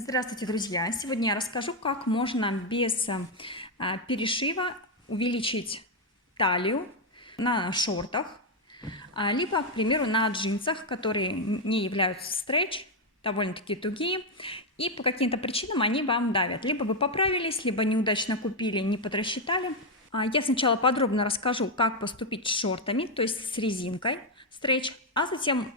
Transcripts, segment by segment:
Здравствуйте, друзья! Сегодня я расскажу, как можно без перешива увеличить талию на шортах, либо, к примеру, на джинсах, которые не являются стретч, довольно-таки тугие, и по каким-то причинам они вам давят. Либо вы поправились, либо неудачно купили, не подрасчитали. Я сначала подробно расскажу, как поступить с шортами, то есть с резинкой стретч, а затем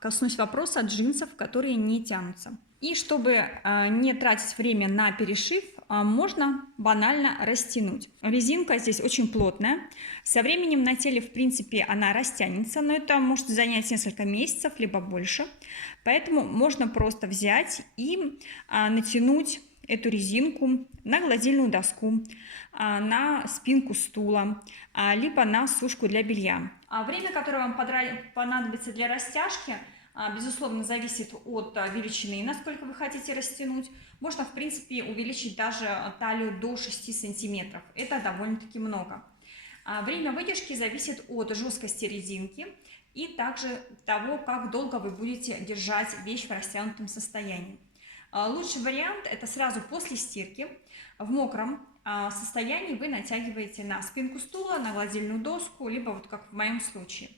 коснусь вопроса джинсов, которые не тянутся. И чтобы не тратить время на перешив, можно банально растянуть. Резинка здесь очень плотная. Со временем на теле, в принципе, она растянется, но это может занять несколько месяцев, либо больше. Поэтому можно просто взять и натянуть эту резинку на гладильную доску, на спинку стула, либо на сушку для белья. Время, которое вам понадобится для растяжки, безусловно, зависит от величины, насколько вы хотите растянуть. Можно, в принципе, увеличить даже талию до 6 сантиметров. Это довольно-таки много. Время выдержки зависит от жесткости резинки и также того, как долго вы будете держать вещь в растянутом состоянии. Лучший вариант – это сразу после стирки. В мокром состоянии вы натягиваете на спинку стула, на гладильную доску, либо вот как в моем случае.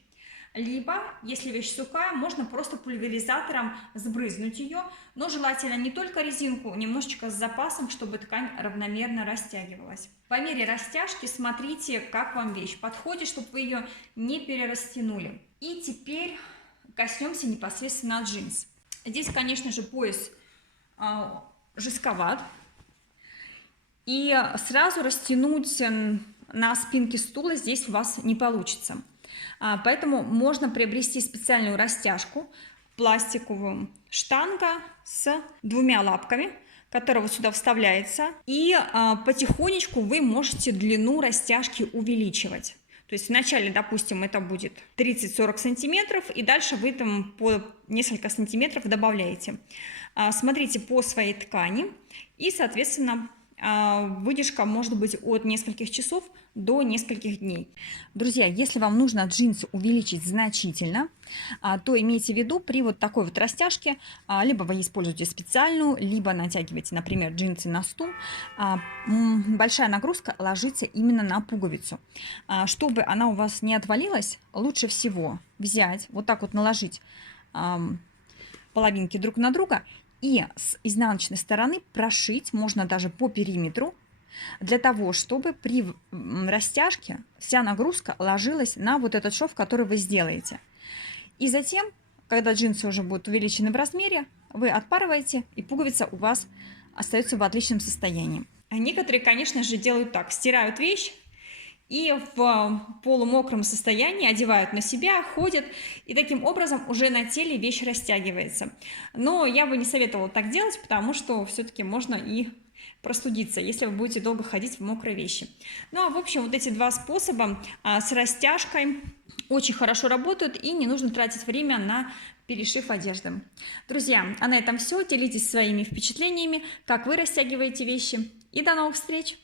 Либо, если вещь сухая, можно просто пульверизатором сбрызнуть ее, но желательно не только резинку, немножечко с запасом, чтобы ткань равномерно растягивалась. По мере растяжки смотрите, как вам вещь подходит, чтобы вы ее не перерастянули. И теперь коснемся непосредственно джинс. Здесь, конечно же, пояс жестковат, и сразу растянуть на спинке стула здесь у вас не получится. Поэтому можно приобрести специальную растяжку, пластиковую штанга с двумя лапками, которая сюда вставляется, и потихонечку вы можете длину растяжки увеличивать. То есть вначале, допустим, это будет 30-40 сантиметров, и дальше вы там по несколько сантиметров добавляете. Смотрите по своей ткани, и, соответственно, выдержка может быть от нескольких часов до нескольких дней. Друзья, если вам нужно джинсы увеличить значительно, то имейте в виду, при вот такой вот растяжке, либо вы используете специальную, либо натягиваете, например, джинсы на стул, большая нагрузка ложится именно на пуговицу. Чтобы она у вас не отвалилась, лучше всего взять, вот так вот наложить половинки друг на друга и с изнаночной стороны прошить, можно даже по периметру, для того, чтобы при растяжке вся нагрузка ложилась на вот этот шов, который вы сделаете. И затем, когда джинсы уже будут увеличены в размере, вы отпарываете, и пуговица у вас остается в отличном состоянии. Некоторые, конечно же, делают так: стирают вещь и в полумокром состоянии одевают на себя, ходят, и таким образом уже на теле вещь растягивается. Но я бы не советовала так делать, потому что все-таки можно и простудиться, если вы будете долго ходить в мокрой вещи. Ну а в общем, вот эти два способа с растяжкой очень хорошо работают, и не нужно тратить время на перешив одежды. Друзья, а на этом все. Делитесь своими впечатлениями, как вы растягиваете вещи, и до новых встреч!